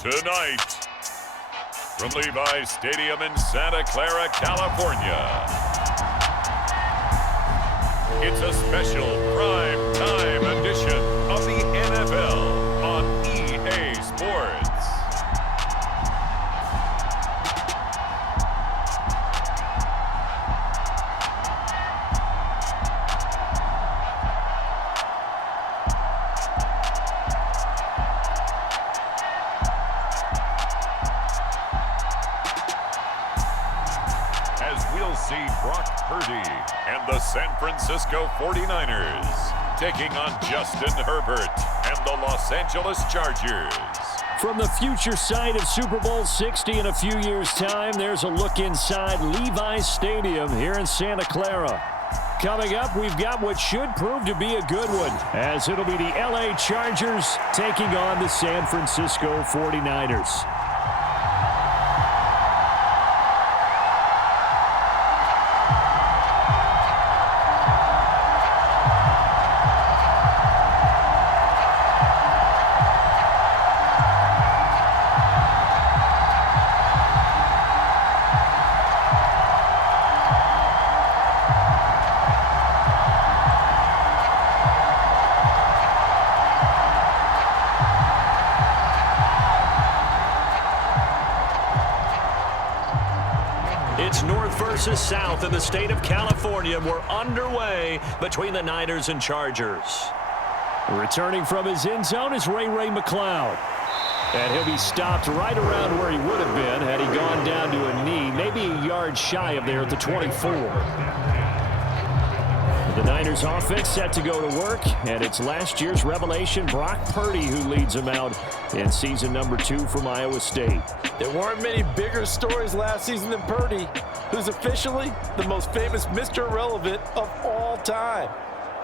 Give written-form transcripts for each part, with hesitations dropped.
Tonight, from Levi Stadium in Santa Clara, California, it's a special prime time edition of the NFL on EA Sports. We'll see Brock Purdy and the San Francisco 49ers taking on Justin Herbert and the Los Angeles Chargers. From the future site of Super Bowl 60 in a few years' time, there's a look inside Levi Stadium here in Santa Clara. Coming up, we've got what should prove to be a good one, as it'll be the LA Chargers taking on the San Francisco 49ers. It's north versus south in the state of California. We're underway between the Niners and Chargers. Returning from his end zone is Ray McCloud. And he'll be stopped right around where he would have been had he gone down to a knee, maybe a yard shy of there at the 24. The Niners offense set to go to work, and it's last year's revelation, Brock Purdy, who leads them out in season number 2 from Iowa State. There weren't many bigger stories last season than Purdy, who's officially the most famous Mr. Irrelevant of all time.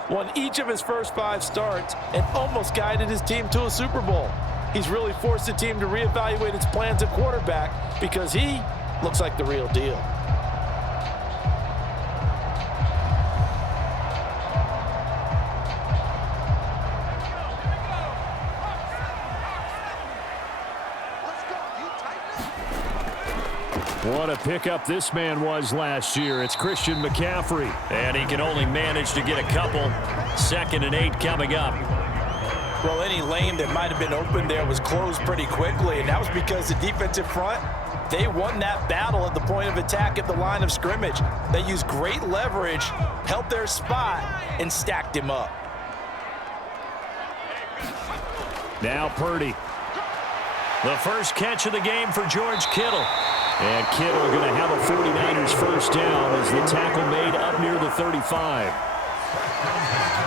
Won each of his first 5 starts and almost guided his team to a Super Bowl. He's really forced the team to reevaluate its plans at quarterback because he looks like the real deal. What a pickup this man was last year. It's Christian McCaffrey. And he can only manage to get a couple. 2nd and 8 coming up. Well, any lane that might have been open there was closed pretty quickly, and that was because the defensive front, they won that battle at the point of attack at the line of scrimmage. They used great leverage, held their spot, and stacked him up. Now Purdy. The first catch of the game for George Kittle. And Kittle going to have a 49ers first down as the tackle made up near the 35.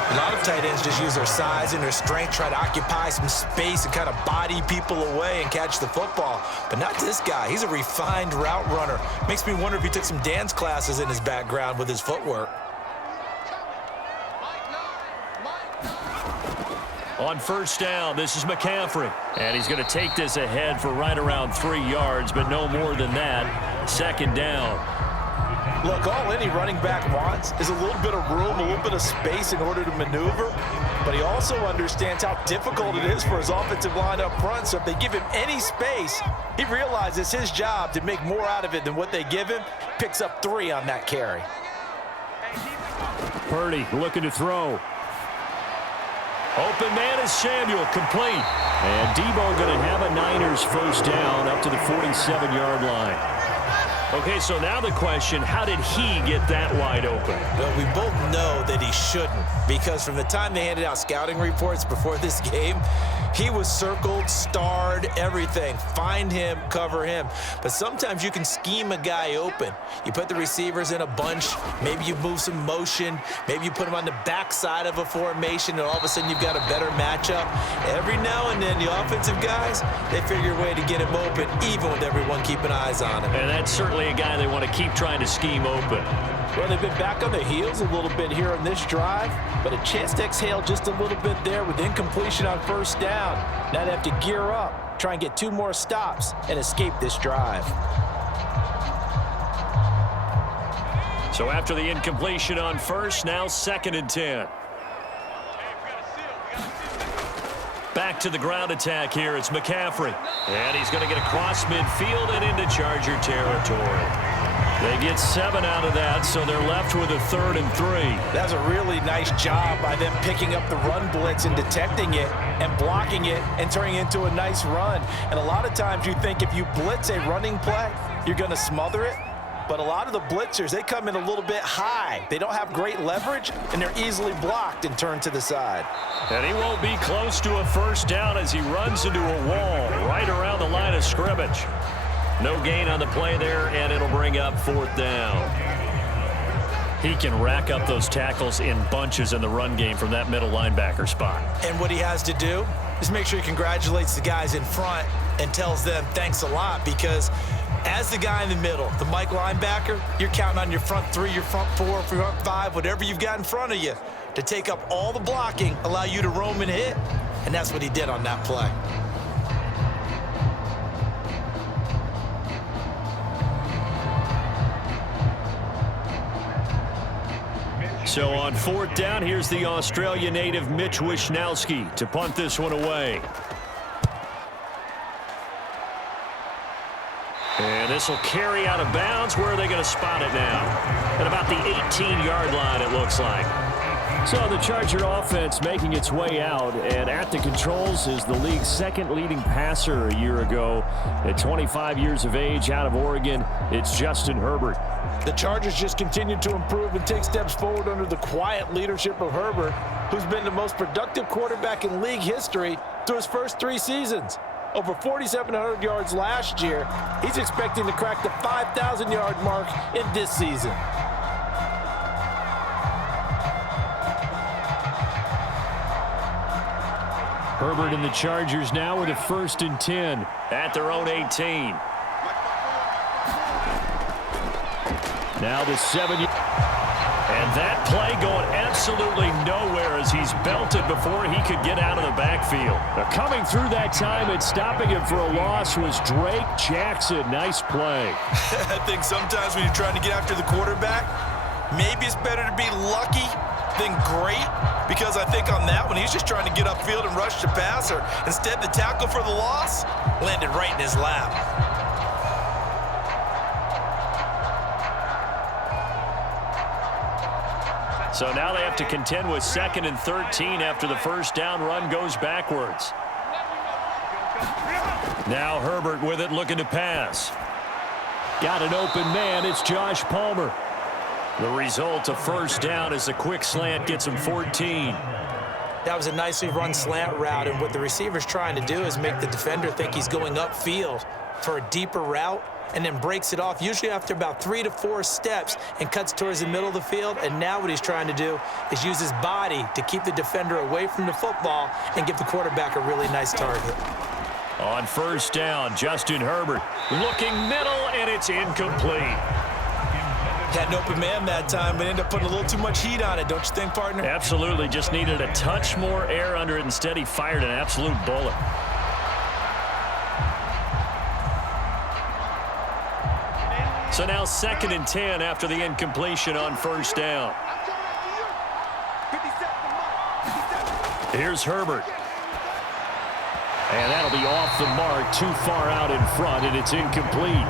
A lot of tight ends just use their size and their strength, try to occupy some space and kind of body people away and catch the football. But not this guy. He's a refined route runner. Makes me wonder if he took some dance classes in his background with his footwork. On first down, this is McCaffrey. And he's going to take this ahead for right around 3 yards, but no more than that. 2nd down. Look, all any running back wants is a little bit of room, a little bit of space in order to maneuver. But he also understands how difficult it is for his offensive line up front. So if they give him any space, he realizes his job to make more out of it than what they give him. Picks up 3 on that carry. Purdy looking to throw. Open man is Samuel, complete. And Debo going to have a Niners first down up to the 47-yard line. Okay, so now the question, how did he get that wide open? Well, we both know that he shouldn't, because from the time they handed out scouting reports before this game, he was circled, starred, everything. Find him, cover him. But sometimes you can scheme a guy open. You put the receivers in a bunch. Maybe you move some motion. Maybe you put them on the backside of a formation, and all of a sudden you've got a better matchup. Every now and then, the offensive guys, they figure a way to get him open, even with everyone keeping eyes on him. And that's certainly a guy they want to keep trying to scheme open. Well, they've been back on the heels a little bit here on this drive, but a chance to exhale just a little bit there with incompletion on first down. Now they have to gear up, try and get 2 more stops, and escape this drive. So after the incompletion on first, now 2nd and 10. Back back to the ground attack here. It's McCaffrey. And he's going to get across midfield and into Charger territory. They get 7 out of that, so they're left with a 3rd and 3. That's a really nice job by them picking up the run blitz and detecting it and blocking it and turning it into a nice run. And a lot of times you think if you blitz a running play, you're going to smother it. But a lot of the blitzers, they come in a little bit high. They don't have great leverage, and they're easily blocked and turned to the side. And he won't be close to a first down as he runs into a wall right around the line of scrimmage. No gain on the play there, and it'll bring up 4th down. He can rack up those tackles in bunches in the run game from that middle linebacker spot. And what he has to do is make sure he congratulates the guys in front and tells them thanks a lot, because as the guy in the middle, the Mike linebacker, you're counting on your front 3, your front 4, front 5, whatever you've got in front of you to take up all the blocking, allow you to roam and hit, and that's what he did on that play. So on 4th down, here's the Australia native Mitch Wishnowsky to punt this one away. And this will carry out of bounds. Where are they going to spot it now? At about the 18-yard line, it looks like. So the Charger offense making its way out, and at the controls is the league's 2nd leading passer a year ago. At 25 years of age, out of Oregon, it's Justin Herbert. The Chargers just continue to improve and take steps forward under the quiet leadership of Herbert, who's been the most productive quarterback in league history through his first 3 seasons. Over 4,700 yards last year. He's expecting to crack the 5,000-yard mark in this season. Herbert and the Chargers now with a 1st and 10 at their own 18. Now the 7. And that play going absolutely nowhere as he's belted before he could get out of the backfield. Now coming through that time and stopping him for a loss was Drake Jackson. Nice play. I think sometimes when you're trying to get after the quarterback, maybe it's better to be lucky than great, because I think on that one, he's just trying to get upfield and rush the passer. Instead, the tackle for the loss landed right in his lap. So now they have to contend with 2nd and 13 after the first down run goes backwards. Now Herbert with it, looking to pass. Got an open man. It's Josh Palmer. The result, a first down as a quick slant gets him 14. That was a nicely run slant route, and what the receiver's trying to do is make the defender think he's going upfield for a deeper route, and then breaks it off, usually after about 3 to 4 steps, and cuts towards the middle of the field. And now what he's trying to do is use his body to keep the defender away from the football and give the quarterback a really nice target. On first down, Justin Herbert looking middle, and it's incomplete. Had an open man that time, but ended up putting a little too much heat on it, don't you think, partner? Absolutely, just needed a touch more air under it. Instead, he fired an absolute bullet. So now 2nd and 10 after the incompletion on first down. Here's Herbert. And that'll be off the mark, too far out in front, and it's incomplete.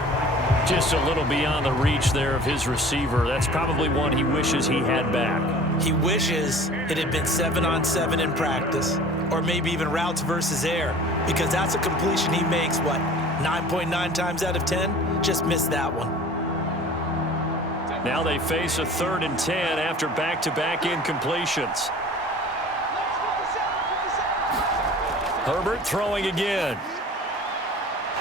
Just a little beyond the reach there of his receiver. That's probably one he wishes he had back. He wishes it had been 7-on-7 in practice, or maybe even routes versus air, because that's a completion he makes, what, 9.9 times out of 10? Just missed that one. Now they face a 3rd and 10 after back-to-back incompletions. Herbert throwing again.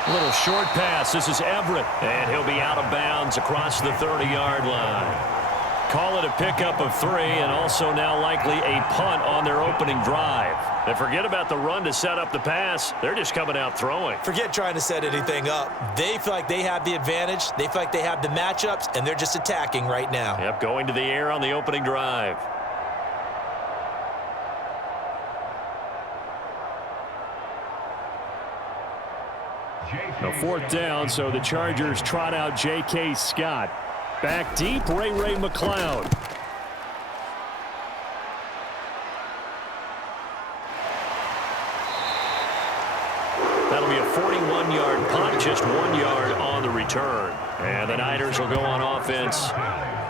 Little short pass. This is Everett, and he'll be out of bounds across the 30-yard line. Call it a pickup of 3, and also now likely a punt on their opening drive. And forget about the run to set up the pass. They're just coming out throwing. Forget trying to set anything up. They feel like they have the advantage. They feel like they have the matchups, and they're just attacking right now. Yep, going to the air on the opening drive. A 4th down, so the Chargers trot out J.K. Scott. Back deep, Ray McCloud. That'll be a 41-yard punt, just 1 yard on the return. And the Niners will go on offense,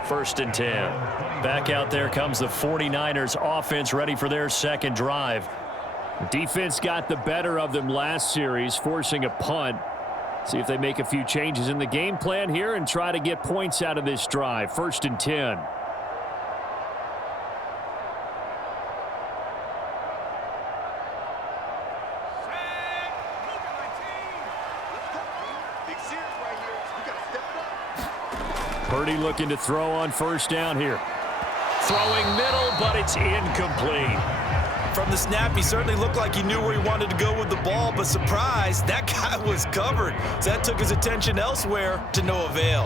1st and 10. Back out there comes the 49ers offense, ready for their second drive. Defense got the better of them last series, forcing a punt. See if they make a few changes in the game plan here and try to get points out of this drive. 1st and 10. Purdy looking to throw on 1st down here. Throwing middle, but it's incomplete. From the snap, he certainly looked like he knew where he wanted to go with the ball, but surprise, that guy was covered. So that took his attention elsewhere to no avail.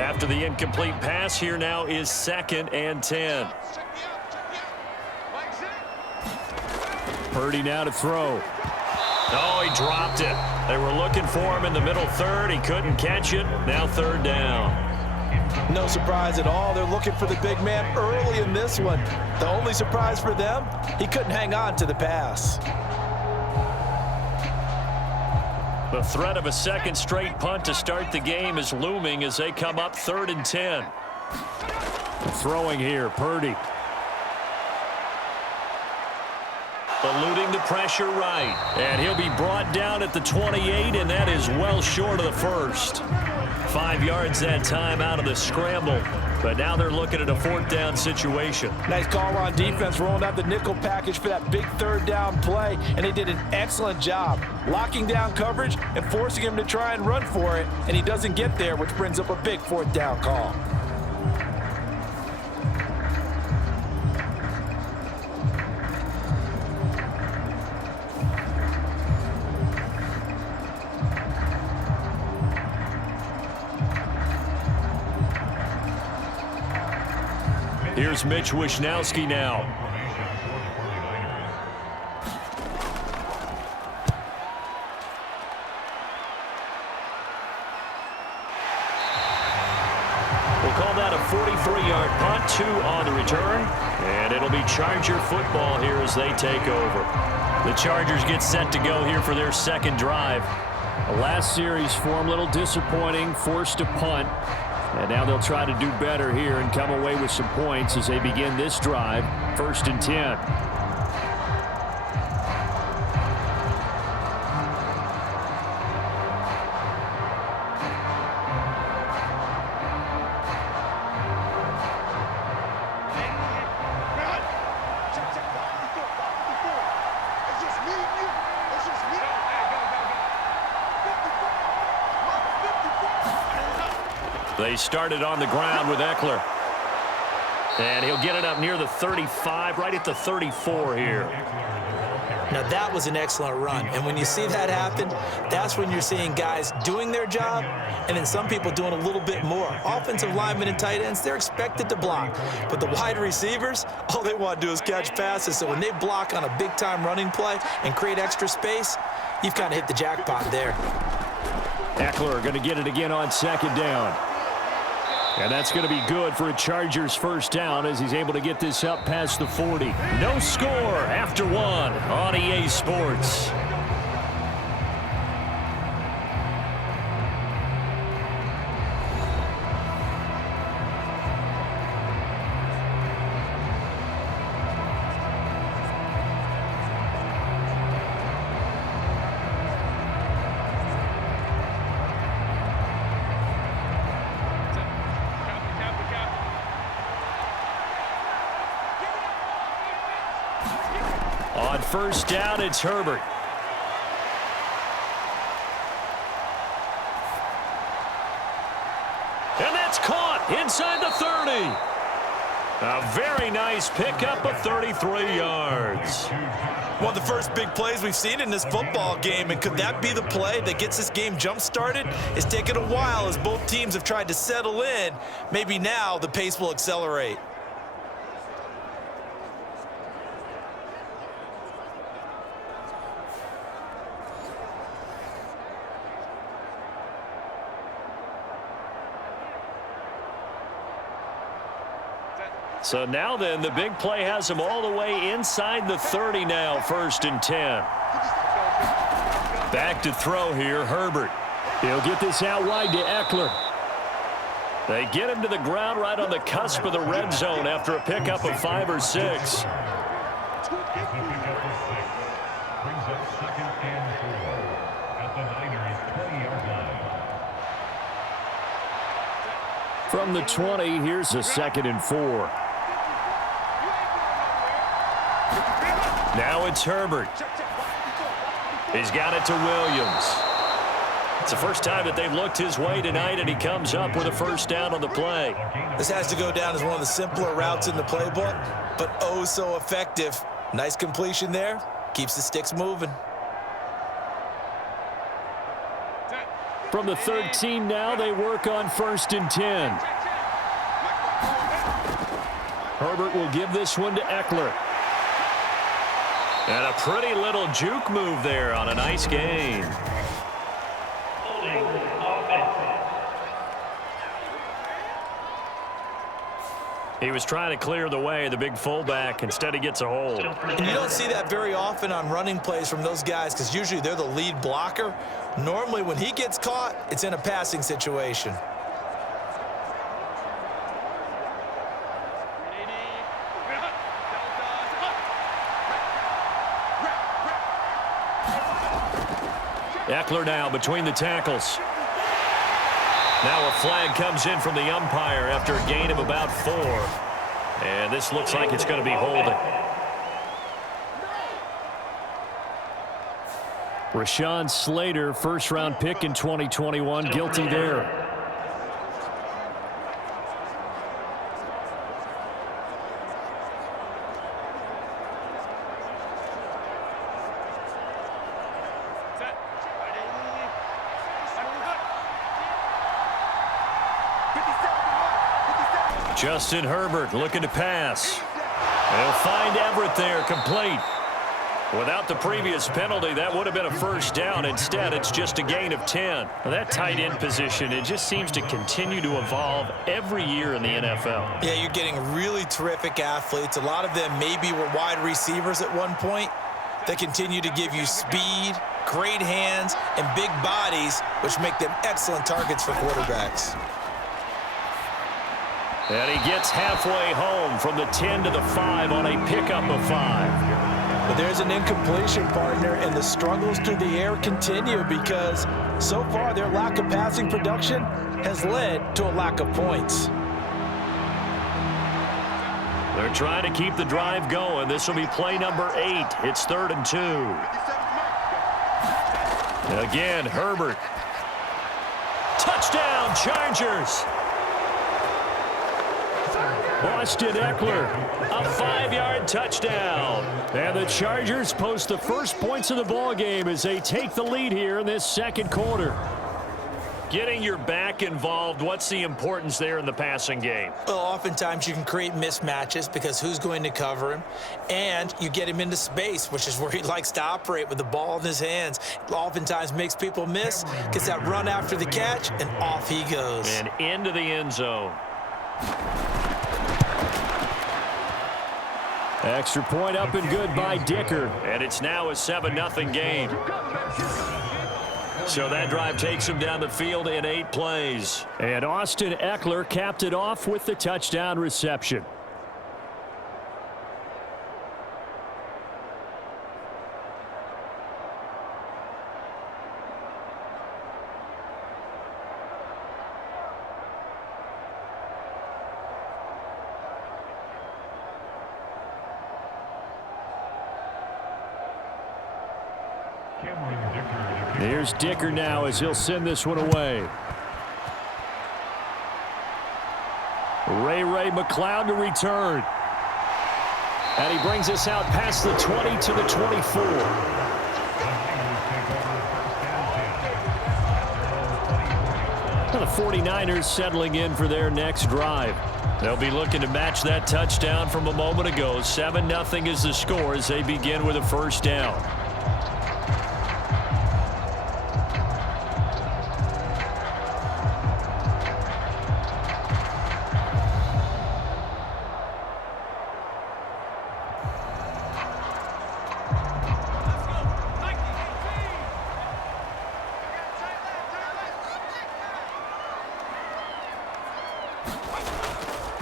After the incomplete pass, here now is 2nd and 10. Purdy now to throw. Oh, he dropped it. They were looking for him in the middle third. He couldn't catch it. Now 3rd down. No surprise at all. They're looking for the big man early in this one. The only surprise for them, he couldn't hang on to the pass. The threat of a second straight punt to start the game is looming as they come up 3rd and 10. Throwing here, Purdy. Eluding the pressure right. And he'll be brought down at the 28, and that is well short of the first. 5 yards that time out of the scramble. But now they're looking at a 4th down situation. Nice call on defense, rolling out the nickel package for that big 3rd down play, and they did an excellent job locking down coverage and forcing him to try and run for it, and he doesn't get there, which brings up a big 4th down call. Here's Mitch Wishnowski now. We'll call that a 43-yard punt, 2 on the return, and it'll be Charger football here as they take over. The Chargers get set to go here for their second drive. The last series for them, a little disappointing, forced to punt. And now they'll try to do better here and come away with some points as they begin this drive, 1st and 10. They started on the ground with Ekeler. And he'll get it up near the 35, right at the 34 here. Now, that was an excellent run. And when you see that happen, that's when you're seeing guys doing their job and then some people doing a little bit more. Offensive linemen and tight ends, they're expected to block. But the wide receivers, all they want to do is catch passes. So when they block on a big-time running play and create extra space, you've kind of hit the jackpot there. Ekeler going to get it again on 2nd down. And that's going to be good for a Chargers 1st down as he's able to get this up past the 40. No score after 1 on EA Sports. On 1st down, it's Herbert. And that's caught inside the 30. A very nice pickup of 33 yards. One of the first big plays we've seen in this football game, and could that be the play that gets this game jump-started? It's taken a while as both teams have tried to settle in. Maybe now the pace will accelerate. So now then, the big play has him all the way inside the 30 now, 1st and 10. Back to throw here, Herbert. He'll get this out wide to Ekeler. They get him to the ground right on the cusp of the red zone after a pickup of 5 or 6. From the 20, here's a 2nd and 4. Now it's Herbert. He's got it to Williams. It's the first time that they've looked his way tonight, and he comes up with a 1st down on the play. This has to go down as one of the simpler routes in the playbook, but oh so effective. Nice completion there. Keeps the sticks moving. From the 13 now, they work on 1st and 10. Herbert will give this one to Ekeler. And a pretty little juke move there on a nice gain. He was trying to clear the way, the big fullback. Instead, he gets a hold. And you don't see that very often on running plays from those guys because usually they're the lead blocker. Normally, when he gets caught, it's in a passing situation. Ekeler now between the tackles. Now a flag comes in from the umpire after a gain of about 4. And this looks like it's going to be holding. Rashawn Slater, 1st-round pick in 2021, guilty there. Justin Herbert looking to pass. They'll find Everett there, complete. Without the previous penalty, that would have been a 1st down. Instead, it's just a gain of 10. Well, that tight end position, it just seems to continue to evolve every year in the NFL. Yeah, you're getting really terrific athletes. A lot of them maybe were wide receivers at one point. They continue to give you speed, great hands, and big bodies, which make them excellent targets for quarterbacks. And he gets halfway home from the 10 to the 5 on a pickup of 5. But there's an incompletion, partner, and the struggles through the air continue because so far their lack of passing production has led to a lack of points. They're trying to keep the drive going. This will be play number 8. It's 3rd and 2. Again, Herbert. Touchdown, Chargers. Austin Ekeler, a 5-yard touchdown. And the Chargers post the first points of the ball game as they take the lead here in this 2nd quarter. Getting your back involved, what's the importance there in the passing game? Well, oftentimes you can create mismatches because who's going to cover him? And you get him into space, which is where he likes to operate with the ball in his hands. It oftentimes makes people miss, gets that run after the catch, and off he goes. And into the end zone. Extra point up and good by Dicker. And it's now a 7-0 game. So that drive takes him down the field in 8 plays. And Austin Ekeler capped it off with the touchdown reception. Here's Dicker now as he'll send this one away. Ray McLeod to return. And he brings us out past the 20 to the 24. The 49ers settling in for their next drive. They'll be looking to match that touchdown from a moment ago. 7-0 is the score as they begin with a 1st down.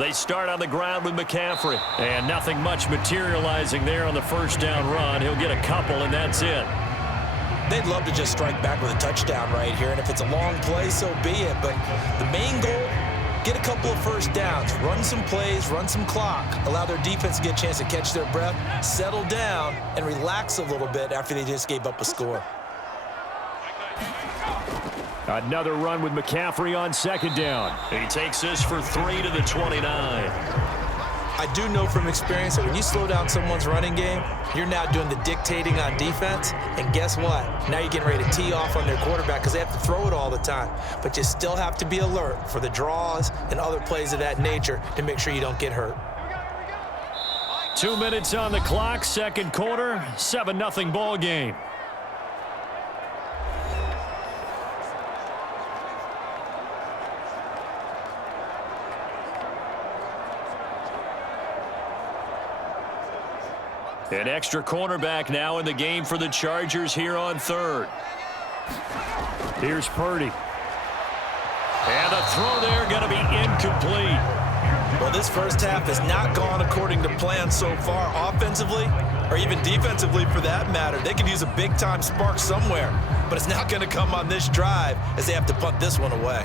They start on the ground with McCaffrey. And nothing much materializing there on the first down run. He'll get a couple, and that's it. They'd love to just strike back with a touchdown right here, and if it's a long play, so be it. But the main goal, get a couple of first downs, run some plays, run some clock, allow their defense to get a chance to catch their breath, settle down, and relax a little bit after they just gave up a score. Another run with McCaffrey on second down. He takes this for 3 to the 29. I do know from experience that when you slow down someone's running game, you're now doing the dictating on defense. And guess what? Now you're getting ready to tee off on their quarterback because they have to throw it all the time. But you still have to be alert for the draws and other plays of that nature to make sure you don't get hurt. 2 minutes on the clock, second quarter, 7-0 ball game. An extra cornerback now in the game for the Chargers here on third. Here's Purdy. And the throw there going to be incomplete. Well, this first half has not gone according to plan so far offensively or even defensively for that matter. They could use a big-time spark somewhere, but it's not going to come on this drive as they have to punt this one away.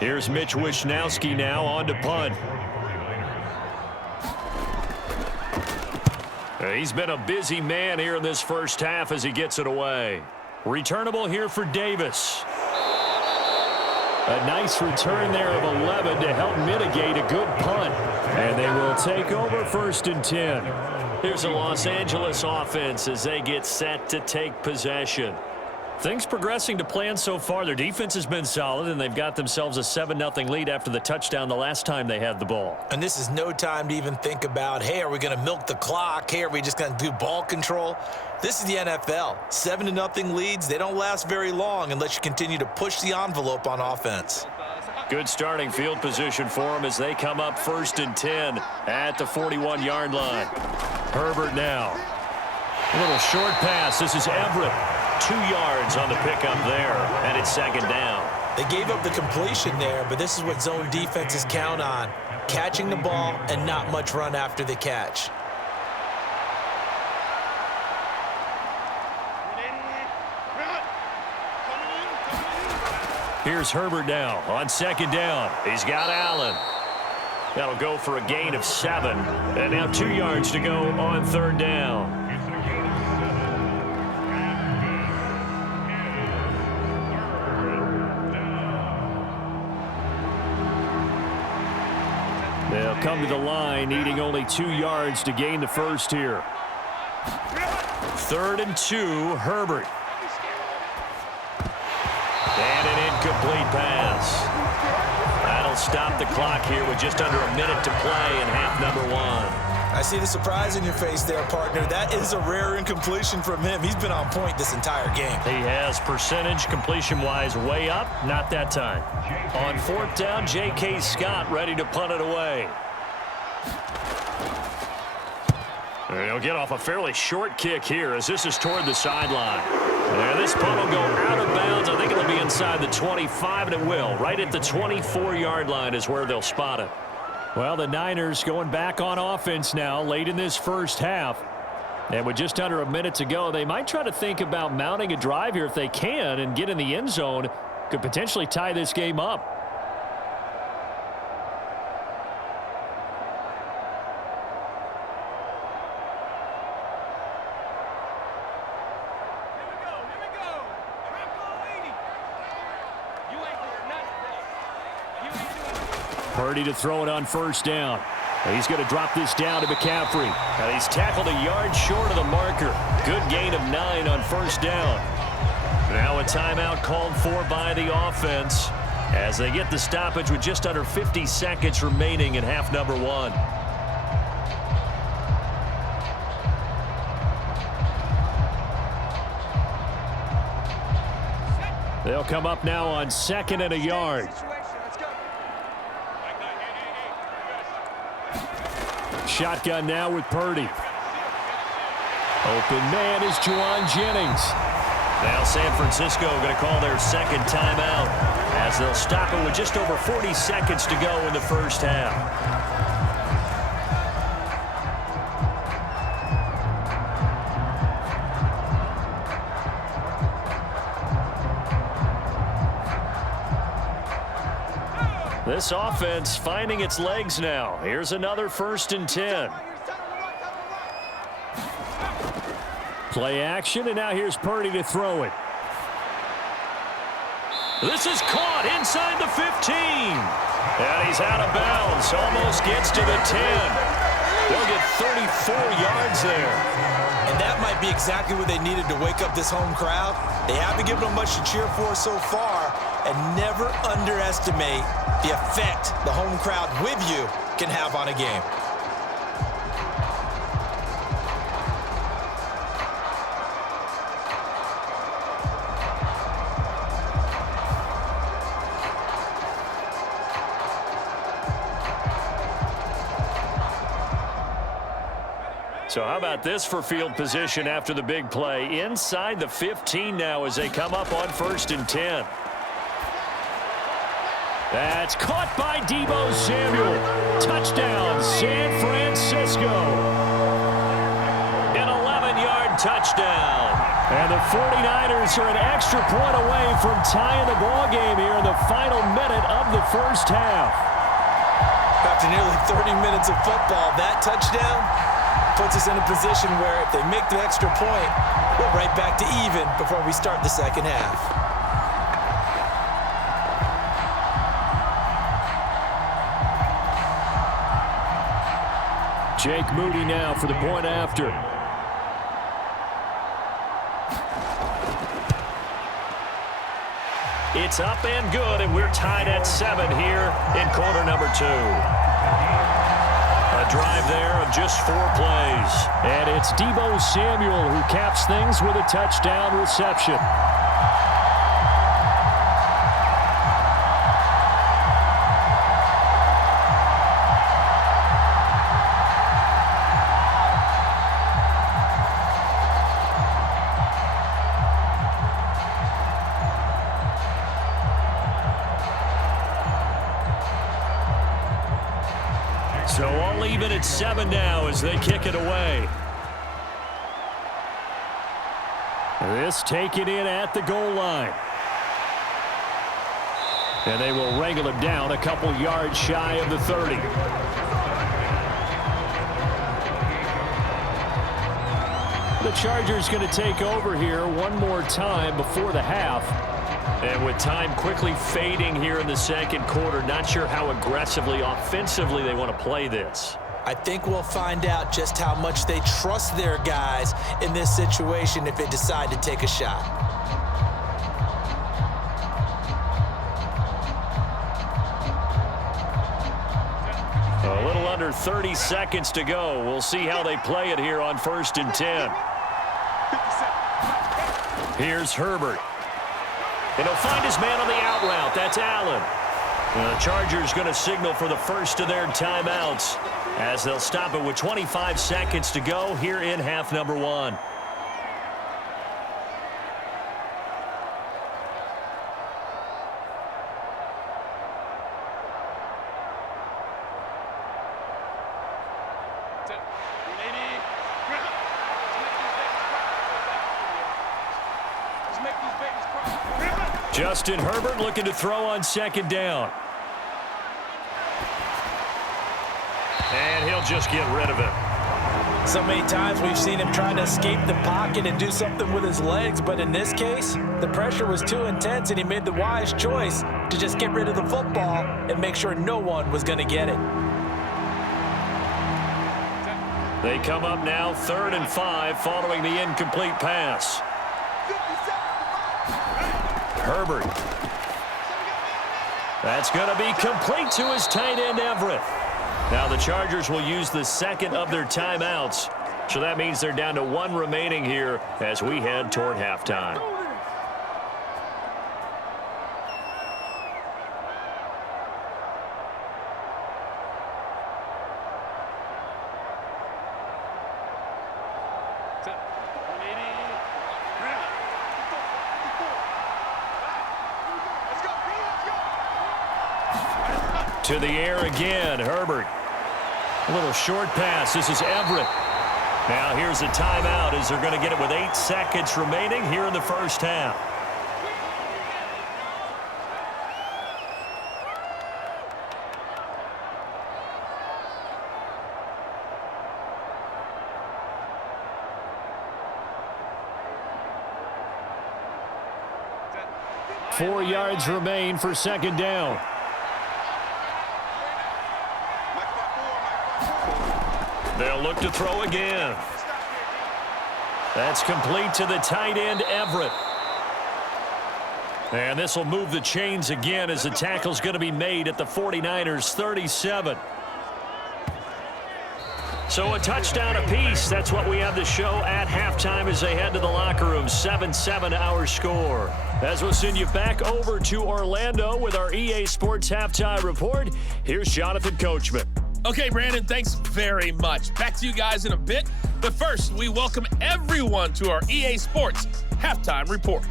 Here's Mitch Wishnowski now on to punt. He's been a busy man here in this first half as he gets it away. Returnable here for Davis. A nice return there of 11 to help mitigate a good punt. And they will take over 1st and 10. Here's the Los Angeles offense as they get set to take possession. Things progressing to plan so far. Their defense has been solid, and they've got themselves a 7-0 lead after the touchdown the last time they had the ball. And this is no time to even think about, hey, are we going to milk the clock? Hey, are we just going to do ball control? This is the NFL. 7-0 leads, they don't last very long unless you continue to push the envelope on offense. Good starting field position for them as they come up 1st and 10 at the 41-yard line. Herbert now. A little short pass. This is Everett. 2 yards on the pickup there, and it's second down. They gave up the completion there, but this is what zone defenses count on. Catching the ball and not much run after the catch. Here's Herbert now on second down. He's got Allen. That'll go for a gain of 7. And now 2 yards to go on third down. They'll come to the line, needing only 2 yards to gain the first here. 3rd and 2, Herbert. And an incomplete pass. That'll stop the clock here with just under a minute to play in half number 1. I see the surprise in your face there, partner. That is a rare incompletion from him. He's been on point this entire game. He has percentage completion-wise way up. Not that time. On 4th down, J.K. Scott ready to punt it away. He'll get off a fairly short kick here as this is toward the sideline. And this punt will go out of bounds. I think it'll be inside the 25, and it will. Right at the 24-yard line is where they'll spot it. Well, the Niners going back on offense now late in this first half. And with just under a minute to go, they might try to think about mounting a drive here if they can and get in the end zone. Could potentially tie this game up. Purdy to throw it on 1st down. He's going to drop this down to McCaffrey. And he's tackled a yard short of the marker. Good gain of 9 on 1st down. Now a timeout called for by the offense as they get the stoppage with just under 50 seconds remaining in half number 1. They'll come up now on 2nd and a yard. Shotgun now with Purdy. Open man is Juwan Jennings. Now San Francisco going to call their second timeout as they'll stop it with just over 40 seconds to go in the first half. This offense finding its legs now. Here's another 1st and 10. Play action, and now here's Purdy to throw it. This is caught inside the 15. And he's out of bounds. Almost gets to the 10. They'll get 34 yards there. And that might be exactly what they needed to wake up this home crowd. They haven't given them much to cheer for so far, and never underestimate the effect the home crowd with you can have on a game. So how about this for field position after the big play? Inside the 15 now as they come up on 1st and 10. That's caught by Deebo Samuel. Touchdown, San Francisco. An 11-yard touchdown. And the 49ers are an extra point away from tying the ball game here in the final minute of the first half. After nearly 30 minutes of football, that touchdown puts us in a position where if they make the extra point, we're right back to even before we start the second half. Jake Moody now for the point after. It's up and good, and we're tied at 7 here in quarter number 2. A drive there of just 4 plays. And it's Deebo Samuel who caps things with a touchdown reception. So all even at 7 now as they kick it away. This taken in at the goal line. And they will wrangle him down a couple yards shy of the 30. The Chargers going to take over here one more time before the half. And with time quickly fading here in the second quarter, not sure how aggressively, offensively they want to play this. I think we'll find out just how much they trust their guys in this situation if they decide to take a shot. A little under 30 seconds to go. We'll see how they play it here on 1st and 10. Here's Herbert. And he'll find his man on the out route. That's Allen. And the Chargers going to signal for the first of their timeouts as they'll stop it with 25 seconds to go here in half number 1. Justin Herbert looking to throw on 2nd down. And he'll just get rid of it. So many times we've seen him trying to escape the pocket and do something with his legs, but in this case, the pressure was too intense and he made the wise choice to just get rid of the football and make sure no one was going to get it. They come up now 3rd and 5 following the incomplete pass. Herbert. That's going to be complete to his tight end, Everett. Now the Chargers will use the second of their timeouts. So that means they're down to 1 remaining here as we head toward halftime. To the air again, Herbert. A little short pass. This is Everett. Now here's a timeout as they're going to get it with 8 seconds remaining here in the first half. Four yards remain for second down. They'll look to throw again. That's complete to the tight end, Everett. And this will move the chains again as the tackle's going to be made at the 49ers' 37. So a touchdown apiece. That's what we have to show at halftime as they head to the locker room. 7-7 our score. As we'll send you back over to Orlando with our EA Sports Halftime Report, here's Jonathan Coachman. Okay, Brandon, thanks very much. Back to you guys in a bit. But first, we welcome everyone to our EA Sports Halftime Report.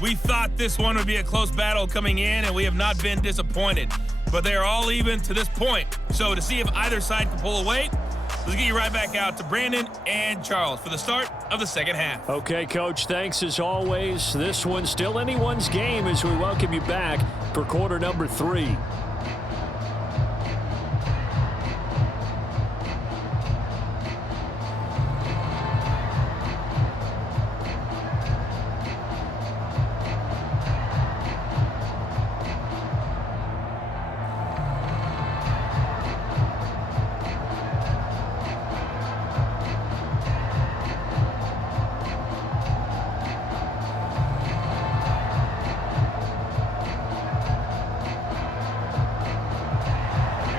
We thought this one would be a close battle coming in, and we have not been disappointed. But they are all even to this point. So to see if either side can pull away, let's get you right back out to Brandon and Charles for the start of the second half. Okay, Coach, thanks as always. This one's still anyone's game as we welcome you back for quarter number 3.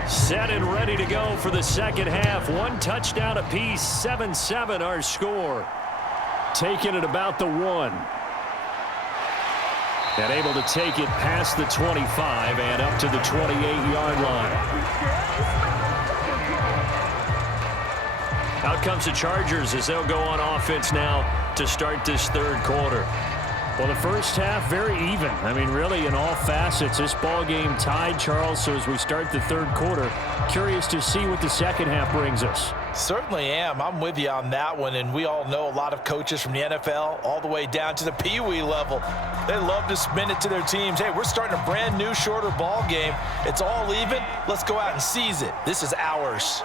Set and ready to go for the second half. One touchdown apiece, 7-7 our score. Taking it about the 1. And able to take it past the 25 and up to the 28-yard line. Out comes the Chargers as they'll go on offense now to start this third quarter. Well, the first half, very even. I mean, really, in all facets, this ball game tied, Charles. So as we start the third quarter, curious to see what the second half brings us. Certainly am. I'm with you on that one. And we all know a lot of coaches from the NFL all the way down to the Pee Wee level. They love to spin it to their teams. Hey, we're starting a brand new, shorter ball game. It's all even. Let's go out and seize it. This is ours.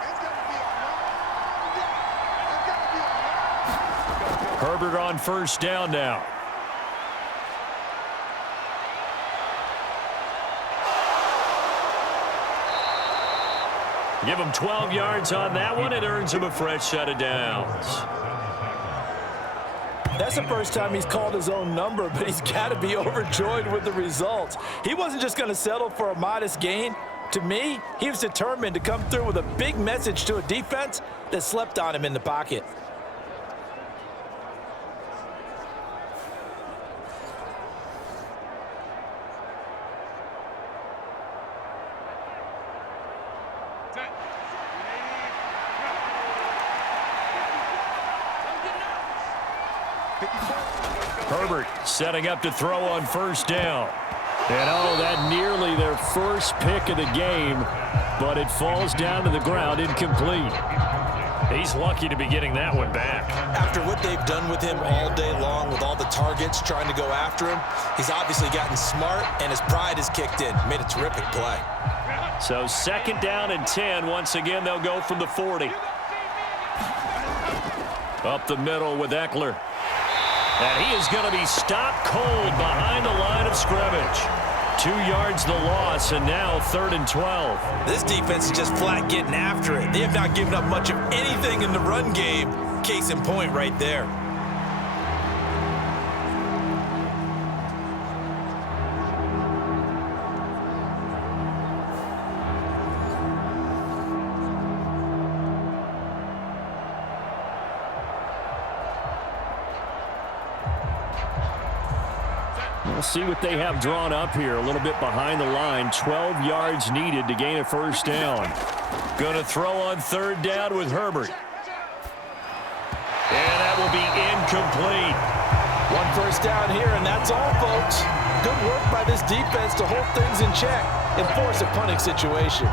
Herbert on first down now. Give him 12 yards on that one. It earns him a fresh set of downs. That's the first time he's called his own number, but he's got to be overjoyed with the results. He wasn't just going to settle for a modest gain. To me, he was determined to come through with a big message to a defense that slept on him in the pocket. Herbert setting up to throw on first down. And oh, that nearly their first pick of the game, but it falls down to the ground incomplete. He's lucky to be getting that one back. After what they've done with him all day long with all the targets trying to go after him, he's obviously gotten smart and his pride has kicked in. Made a terrific play. So second down and 10. Once again, they'll go from the 40. Up the middle with Ekeler. And he is going to be stopped cold behind the line of scrimmage. 2 yards the loss, and now 3rd and 12. This defense is just flat getting after it. They have not given up much of anything in the run game. Case in point right there. We'll see what they have drawn up here. A little bit behind the line. 12 yards needed to gain a first down. Going to throw on third down with Herbert. And that will be incomplete. One first down here, and that's all, folks. Good work by this defense to hold things in check. and force a punting situation.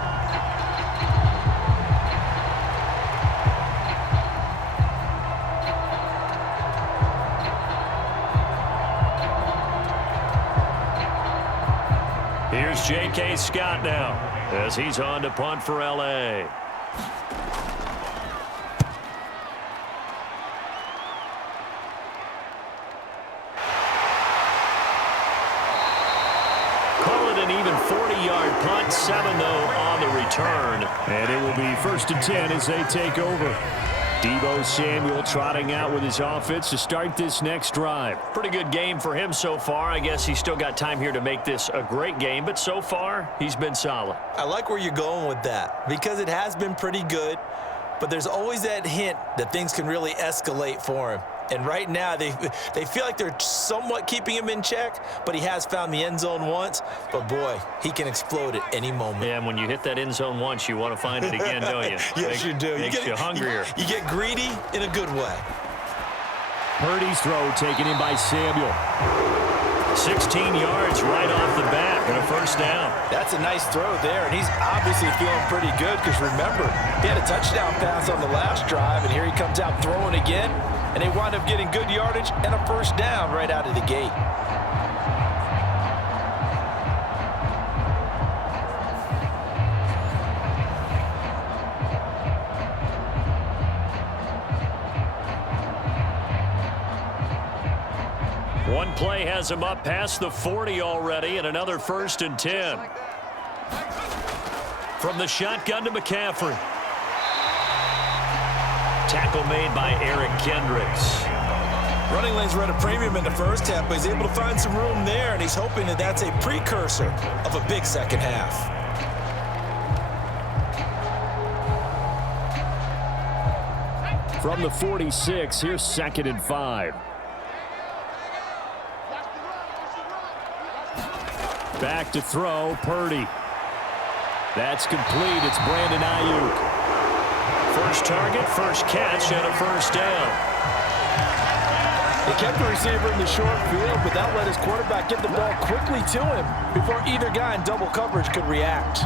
Here's J.K. Scott now as he's on to punt for L.A. Call it an even 40-yard punt, 7 though on the return. And it will be 1st and 10 as they take over. Deebo Samuel trotting out with his offense to start this next drive. Pretty good game for him so far. I guess he's still got time here to make this a great game, but so far, he's been solid. I like where you're going with that because it has been pretty good, but there's always that hint that things can really escalate for him. And right now, they feel like they're somewhat keeping him in check, but he has found the end zone once. But, boy, he can explode at any moment. Yeah, and when you hit that end zone once, you want to find it again, don't you? Yes, you do. Makes you hungrier. You get greedy in a good way. Purdy's throw taken in by Samuel. 16 yards right off the bat and a first down. That's a nice throw there, and he's obviously feeling pretty good because, remember, he had a touchdown pass on the last drive, and here he comes out throwing again, and they wind up getting good yardage and a first down right out of the gate. One play has him up past the 40 already, and another 1st and 10. From the shotgun to McCaffrey. Tackle made by Eric Kendricks. Running lanes were at a premium in the first half, but he's able to find some room there, and he's hoping that that's a precursor of a big second half. From the 46, here's 2nd and 5. Back to throw, Purdy. That's complete. It's Brandon Ayuk. First target, first catch, and a first down. They kept the receiver in the short field, but that let his quarterback get the ball quickly to him before either guy in double coverage could react.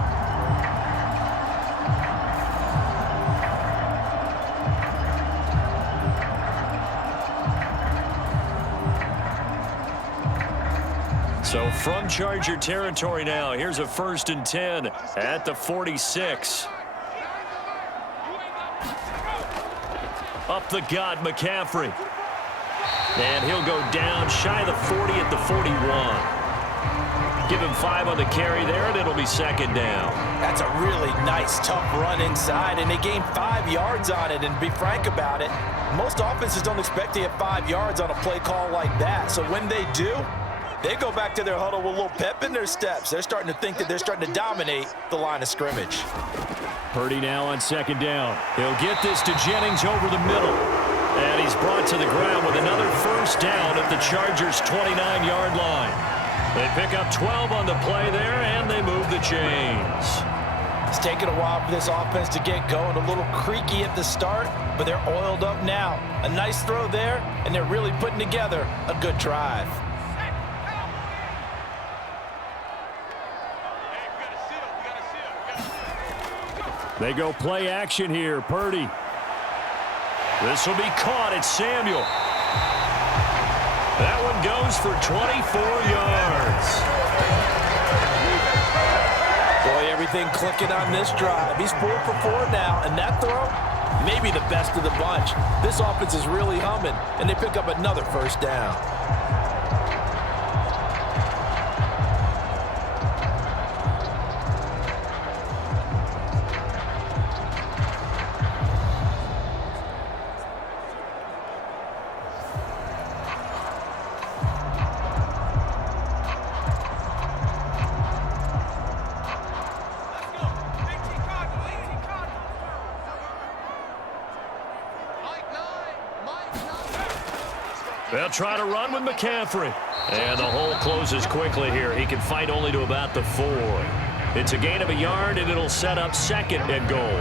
So from Charger territory now, here's a 1st and 10 at the 46. Up the gut, McCaffrey. And he'll go down shy of the 40 at the 41. Give him 5 on the carry there, and it'll be 2nd down. That's a really nice, tough run inside, and they gained 5 yards on it. And to be frank about it, most offenses don't expect to get 5 yards on a play call like that. So when they do, they go back to their huddle with a little pep in their steps. They're starting to think that they're starting to dominate the line of scrimmage. Purdy now on 2nd down. He'll get this to Jennings over the middle. And he's brought to the ground with another first down at the Chargers' 29-yard line. They pick up 12 on the play there, and they move the chains. It's taken a while for this offense to get going. A little creaky at the start, but they're oiled up now. A nice throw there, and they're really putting together a good drive. They go play action here. Purdy. This will be caught at Samuel. That one goes for 24 yards. Boy, everything clicking on this drive. He's 4 for 4 now, and that throw, maybe the best of the bunch. This offense is really humming, and they pick up another first down. They'll try to run with McCaffrey. And the hole closes quickly here. He can fight only to about the 4. It's a gain of a yard, and it'll set up 2nd and goal.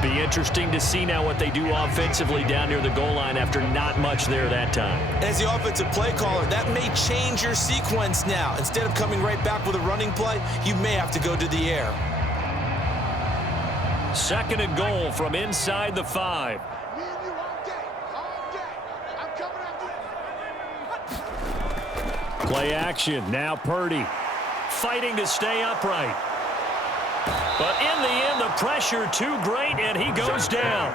Be interesting to see now what they do offensively down near the goal line after not much there that time. As the offensive play caller, that may change your sequence now. Instead of coming right back with a running play, you may have to go to the air. 2nd and goal from inside the 5. Play action. Now Purdy fighting to stay upright. But in the end, the pressure too great, and he goes down.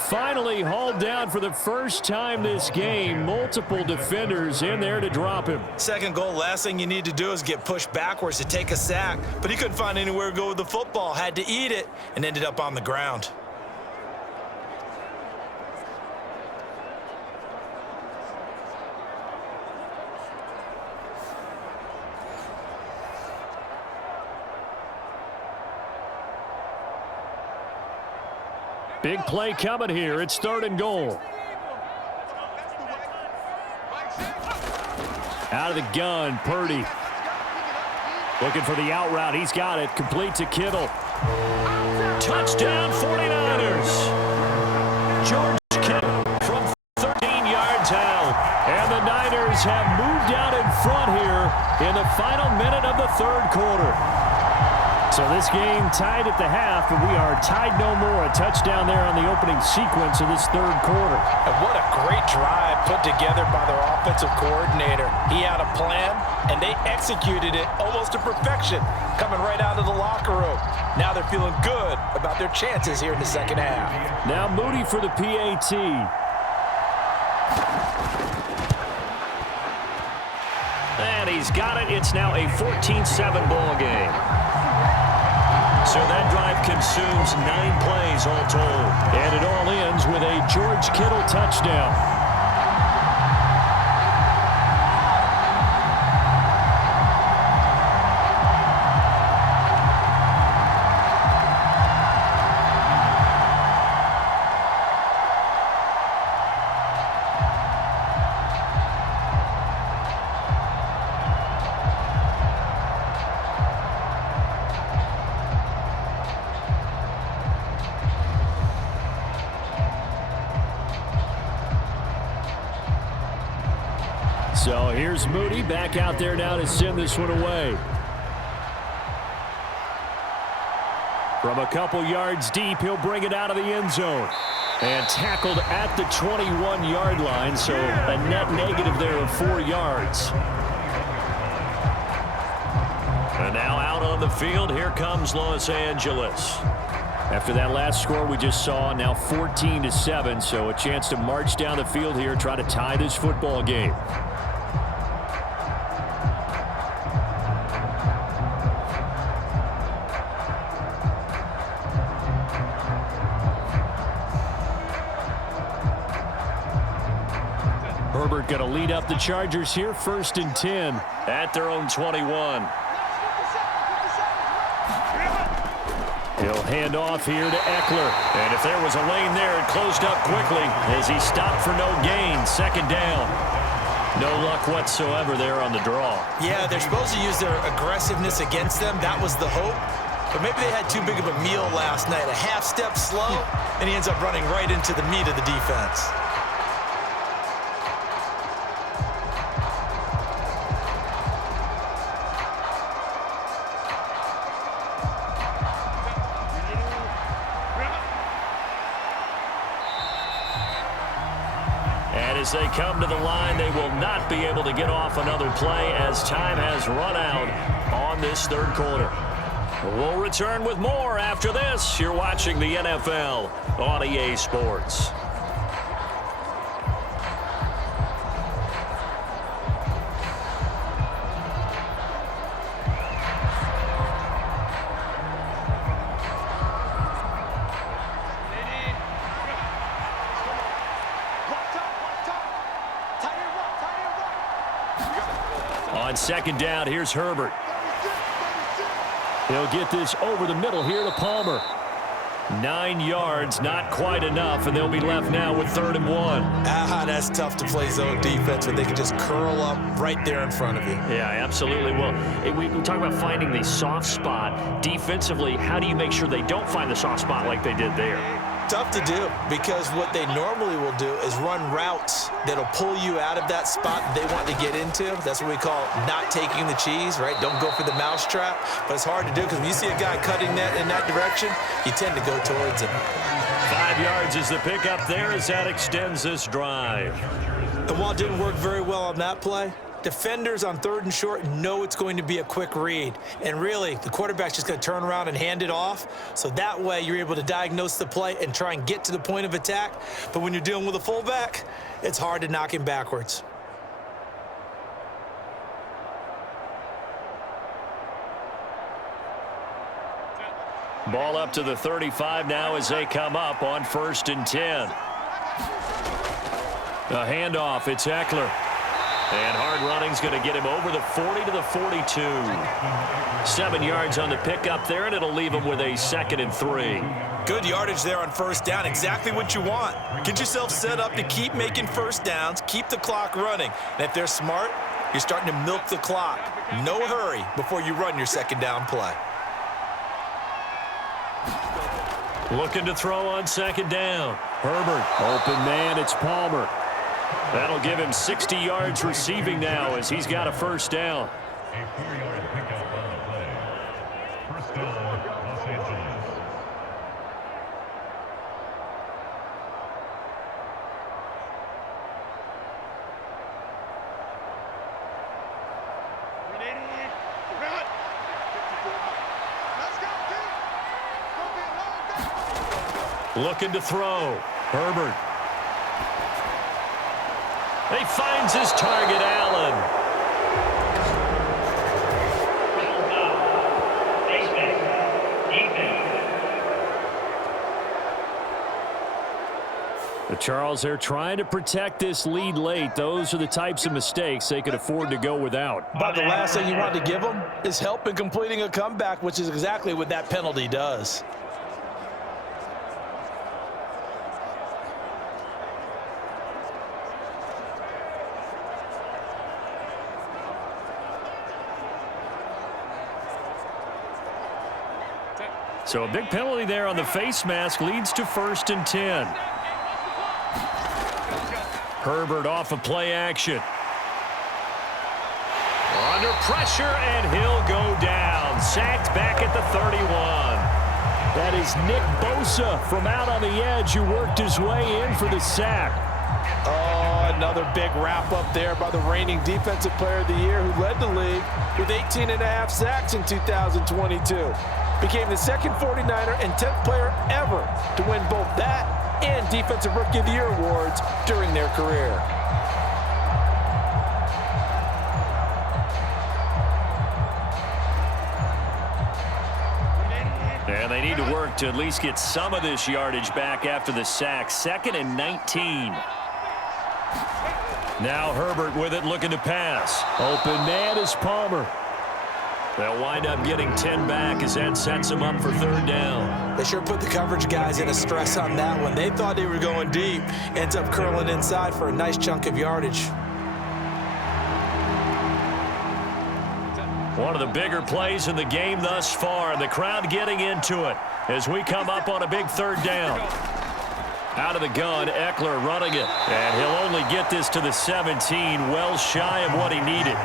Finally hauled down for the first time this game. Multiple defenders in there to drop him. 2nd goal, last thing you need to do is get pushed backwards to take a sack. But he couldn't find anywhere to go with the football. Had to eat it and ended up on the ground. Big play coming here. It's 3rd and goal. Out of the gun, Purdy. Looking for the out route. He's got it. Complete to Kittle. Touchdown, 49ers. George Kittle from 13 yards out. And the Niners have moved out in front here in the final minute of the 3rd quarter. So this game tied at the half, but we are tied no more. A touchdown there on the opening sequence of this 3rd quarter. And what a great drive put together by their offensive coordinator. He had a plan, and they executed it almost to perfection, coming right out of the locker room. Now they're feeling good about their chances here in the 2nd half. Now Moody for the PAT. And he's got it. It's now a 14-7 ball game. So that drive consumes 9 plays all told. And it all ends with a George Kittle touchdown. So here's Moody back out there now to send this one away. From a couple yards deep, he'll bring it out of the end zone. And tackled at the 21-yard line, so a net negative there of 4 yards. And now out on the field, here comes Los Angeles. After that last score we just saw, now 14-7, so a chance to march down the field here, try to tie this football game. Herbert going to lead up the Chargers here, 1st and 10 at their own 21. He'll hand off here to Ekeler. And if there was a lane there, it closed up quickly as he stopped for no gain. 2nd down. No luck whatsoever there on the draw. Yeah, they're supposed to use their aggressiveness against them. That was the hope. But maybe they had too big of a meal last night. A half step slow, and he ends up running right into the meat of the defense. As they come to the line, they will not be able to get off another play as time has run out on this 3rd quarter. We'll return with more after this. You're watching the NFL on EA Sports. On 2nd down, here's Herbert. He'll get this over the middle here to Palmer. 9 yards, not quite enough, and they'll be left now with 3rd and 1. That's tough to play zone defense when they can just curl up right there in front of you. Yeah, absolutely. Well, we talk about finding the soft spot. Defensively, how do you make sure they don't find the soft spot like they did there? Tough to do, because what they normally will do is run routes that'll pull you out of that spot they want to get into. That's what we call not taking the cheese, right? Don't go for the mousetrap. But it's hard to do because when you see a guy cutting that in that direction, you tend to go towards him. 5 yards is the pickup there as that extends this drive. And while it didn't work very well on that play, defenders on 3rd and short know it's going to be a quick read. And really, the quarterback's just going to turn around and hand it off. So that way, you're able to diagnose the play and try and get to the point of attack. But when you're dealing with a fullback, it's hard to knock him backwards. Ball up to the 35 now as they come up on 1st and 10. A handoff, it's Ekeler. And hard running's going to get him over the 40 to the 42. 7 yards on the pickup there, and it'll leave him with a 2nd and 3. Good yardage there on 1st down. Exactly what you want. Get yourself set up to keep making 1st downs, keep the clock running. And if they're smart, you're starting to milk the clock. No hurry before you run your 2nd down play. Looking to throw on 2nd down. Herbert, open man, it's Palmer. That'll give him 60 yards receiving now as he's got a 1st down. A 4-yard pickup on the play. 1st down, Los Angeles. Looking to throw. Herbert. He finds his target, Allen. The Charles, they're trying to protect this lead late. Those are the types of mistakes they could afford to go without. But the last thing you want to give them is help in completing a comeback, which is exactly what that penalty does. So a big penalty there on the face mask leads to 1st and 10. Herbert off of play action. Under pressure, and he'll go down. Sacked back at the 31. That is Nick Bosa from out on the edge who worked his way in for the sack. Oh, another big wrap-up there by the reigning Defensive Player of the Year who led the league with 18.5 sacks in 2022. Became the 2nd 49er and 10th player ever to win both that and Defensive Rookie of the Year awards during their career. And they need to work to at least get some of this yardage back after the sack. 2nd and 19. Now Herbert with it, looking to pass. Open man is Palmer. They'll wind up getting 10 back as that sets them up for 3rd down. They sure put the coverage guys in a stress on that one. They thought they were going deep. Ends up curling inside for a nice chunk of yardage. One of the bigger plays in the game thus far, and the crowd getting into it as we come up on a big 3rd down. Out of the gun, Ekeler running it, and he'll only get this to the 17, well shy of what he needed.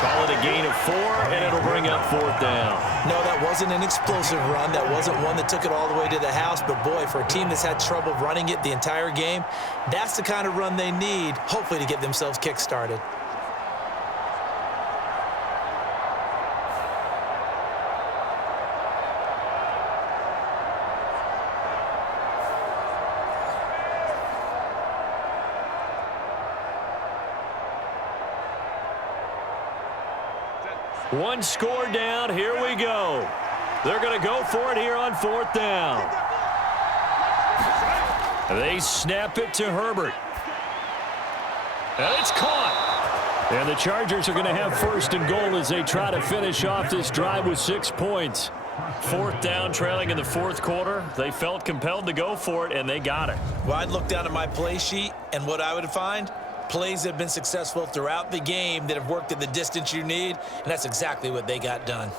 Call it a gain of 4, and it'll bring up 4th down. No, that wasn't an explosive run. That wasn't one that took it all the way to the house. But, boy, for a team that's had trouble running it the entire game, that's the kind of run they need, hopefully, to get themselves kick-started. One score down. Here we go. They're going to go for it here on 4th down. They snap it to Herbert. And it's caught. And the Chargers are going to have 1st and goal as they try to finish off this drive with 6 points. Fourth down, trailing in the fourth quarter. They felt compelled to go for it, and they got it. Well, I'd look down at my play sheet, and what I would find, plays that have been successful throughout the game that have worked in the distance you need, and that's exactly what they got done.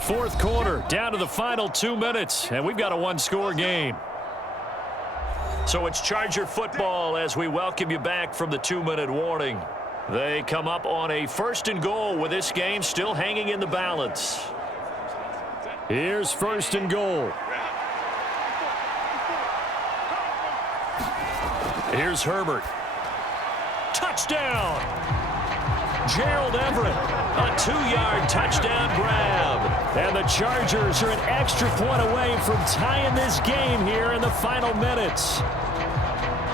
Fourth quarter, down to the final 2 minutes, and we've got a one-score game. So it's Charger football as we welcome you back from the 2-minute warning. They come up on a 1st and goal with this game still hanging in the balance. Here's 1st and goal. Here's Herbert. Touchdown! Gerald Everett, a 2-yard touchdown grab. And the Chargers are an extra point away from tying this game here in the final minutes.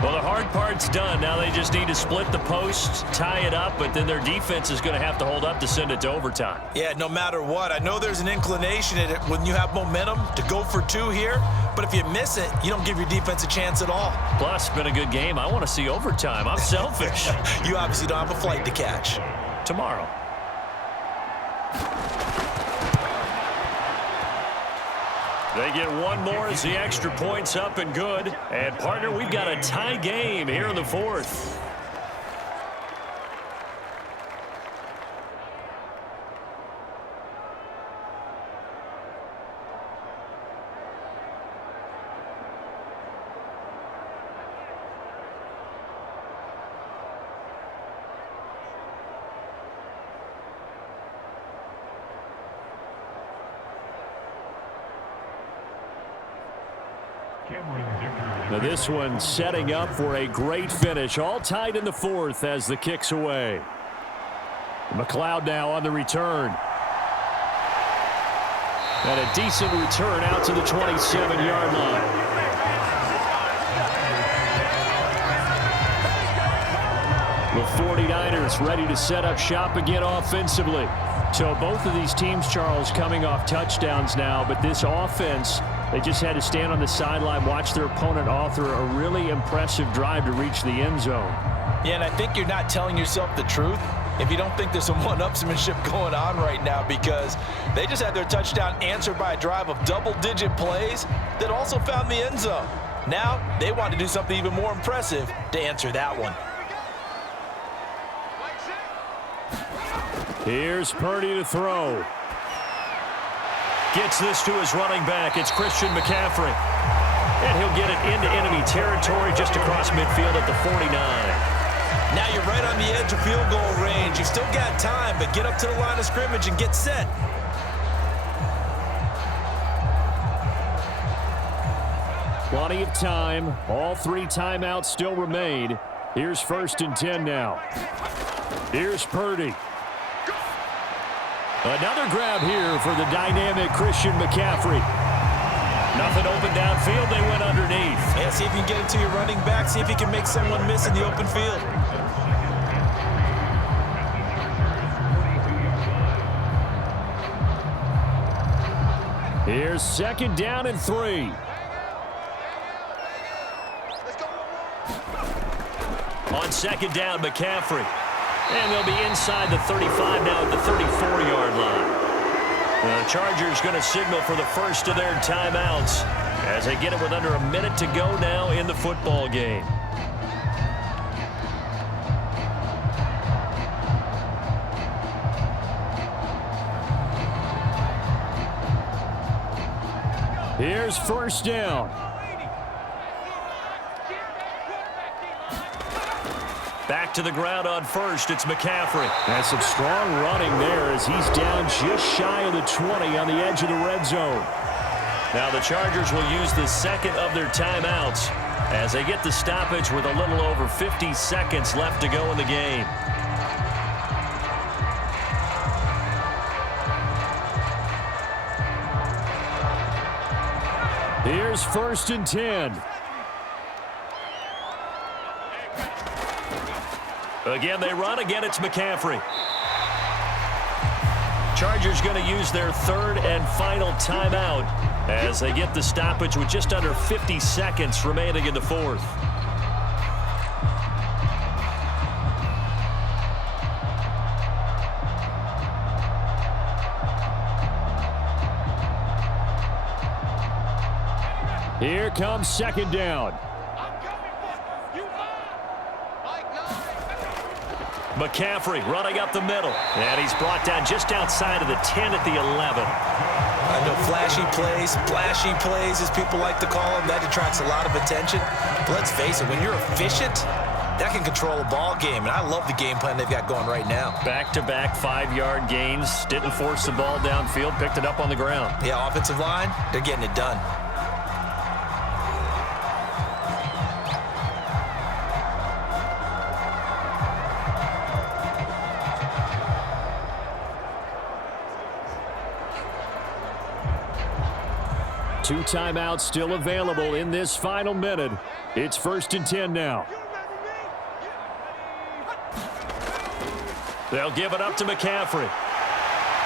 Well, the hard part's done. Now they just need to split the posts, tie it up, but then their defense is going to have to hold up to send it to overtime. Yeah, no matter what. I know there's an inclination in it when you have momentum to go for 2 here, but if you miss it, you don't give your defense a chance at all. Plus, it's been a good game. I want to see overtime. I'm selfish. You obviously don't have a flight to catch. Tomorrow. They get one more as the extra point's up and good. And, partner, we've got a tie game here in the fourth. Now this one setting up for a great finish. All tied in the fourth as the kick's away. McLeod now on the return. And a decent return out to the 27-yard line. The 49ers ready to set up shop again offensively. So both of these teams, Charles, coming off touchdowns now, but this offense, they just had to stand on the sideline, watch their opponent author a really impressive drive to reach the end zone. Yeah, and I think you're not telling yourself the truth if you don't think there's some one-upsmanship going on right now, because they just had their touchdown answered by a drive of double-digit plays that also found the end zone. Now they want to do something even more impressive to answer that one. Here's Purdy to throw. Gets this to his running back. It's Christian McCaffrey. And he'll get it into enemy territory just across midfield at the 49. Now you're right on the edge of field goal range. You've still got time, but get up to the line of scrimmage and get set. Plenty of time. All 3 timeouts still remain. Here's 1st and 10 now. Here's Purdy. Another grab here for the dynamic Christian McCaffrey. Nothing open downfield. They went underneath. Yeah, see if you can get it to your running back. See if you can make someone miss in the open field. Here's 2nd down and 3. On 2nd down, McCaffrey. And they'll be inside the 35 now at the 34-yard line. The Chargers going to signal for the first of their timeouts as they get it with under a minute to go now in the football game. Here's 1st down. Back to the ground on 1st. It's McCaffrey. And some strong running there as he's down just shy of the 20 on the edge of the red zone. Now the Chargers will use the 2nd of their timeouts as they get the stoppage with a little over 50 seconds left to go in the game. Here's 1st and 10. Again, they run. Again, it's McCaffrey. Chargers going to use their 3rd and final timeout as they get the stoppage with just under 50 seconds remaining in the 4th. Here comes second down. McCaffrey running up the middle. And he's brought down just outside of the 10 at the 11. I know flashy plays, as people like to call them, that attracts a lot of attention. But let's face it, when you're efficient, that can control a ball game. And I love the game plan they've got going right now. Back-to-back 5-yard gains. Didn't force the ball downfield. Picked it up on the ground. Yeah, offensive line, they're getting it done. Two timeouts still available in this final minute. It's 1st and 10 now. They'll give it up to McCaffrey.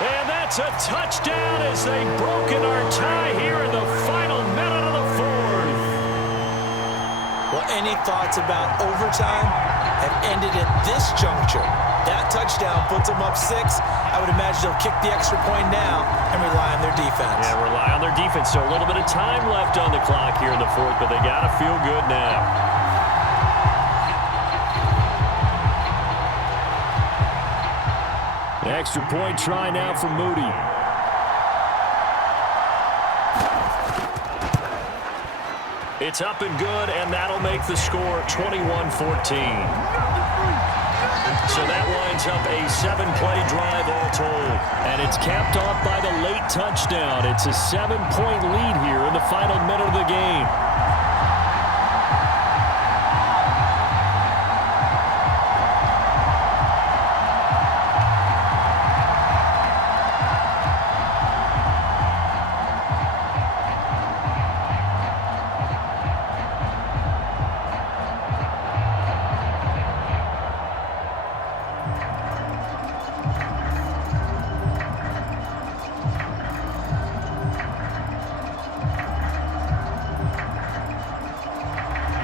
And that's a touchdown as they've broken our tie here in the final minute of the fourth. Well, any thoughts about overtime have ended at this juncture. That touchdown puts them up 6. I would imagine they'll kick the extra point now and rely on their defense. Yeah, rely on their defense. So a little bit of time left on the clock here in the fourth, but they got to feel good now. The extra point try now for Moody. It's up and good, and that'll make the score 21-14. So that winds up a 7-play drive all told. And it's capped off by the late touchdown. It's a 7-point lead here in the final minute of the game.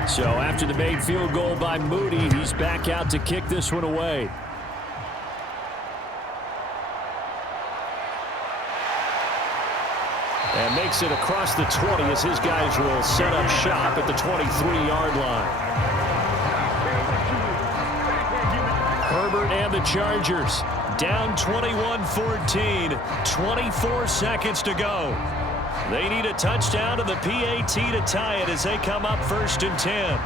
So after the made field goal by Moody, he's back out to kick this one away. And makes it across the 20 as his guys will set up shop at the 23-yard line. Herbert and the Chargers down 21-14, 24 seconds to go. They need a touchdown to the PAT to tie it as they come up 1st and 10.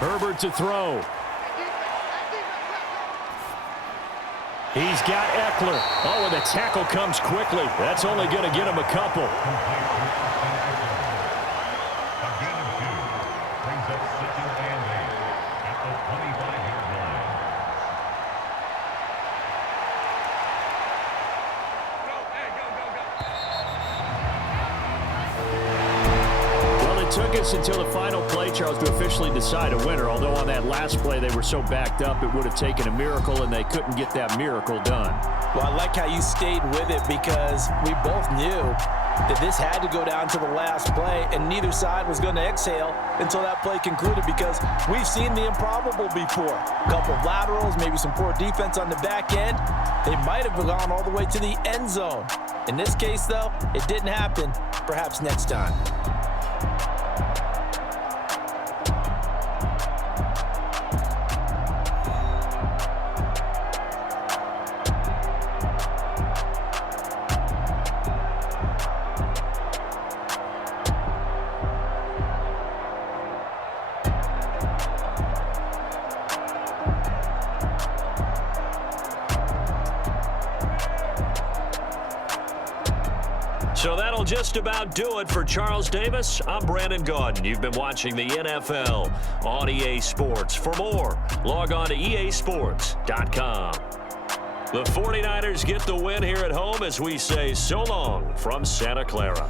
Herbert to throw. He's got Ekeler. Oh, and the tackle comes quickly. That's only going to get him a couple. Took us until the final play, Charles, to officially decide a winner, although on that last play they were so backed up it would have taken a miracle, and they couldn't get that miracle done. Well, I like how you stayed with it because we both knew that this had to go down to the last play, and neither side was going to exhale until that play concluded because we've seen the improbable before. A couple of laterals, maybe some poor defense on the back end. They might have gone all the way to the end zone. In this case, though, it didn't happen. Perhaps next time. So that'll just about do it for Charles Davis. I'm Brandon Gaudin. You've been watching the NFL on EA Sports. For more, log on to easports.com. The 49ers get the win here at home as we say so long from Santa Clara.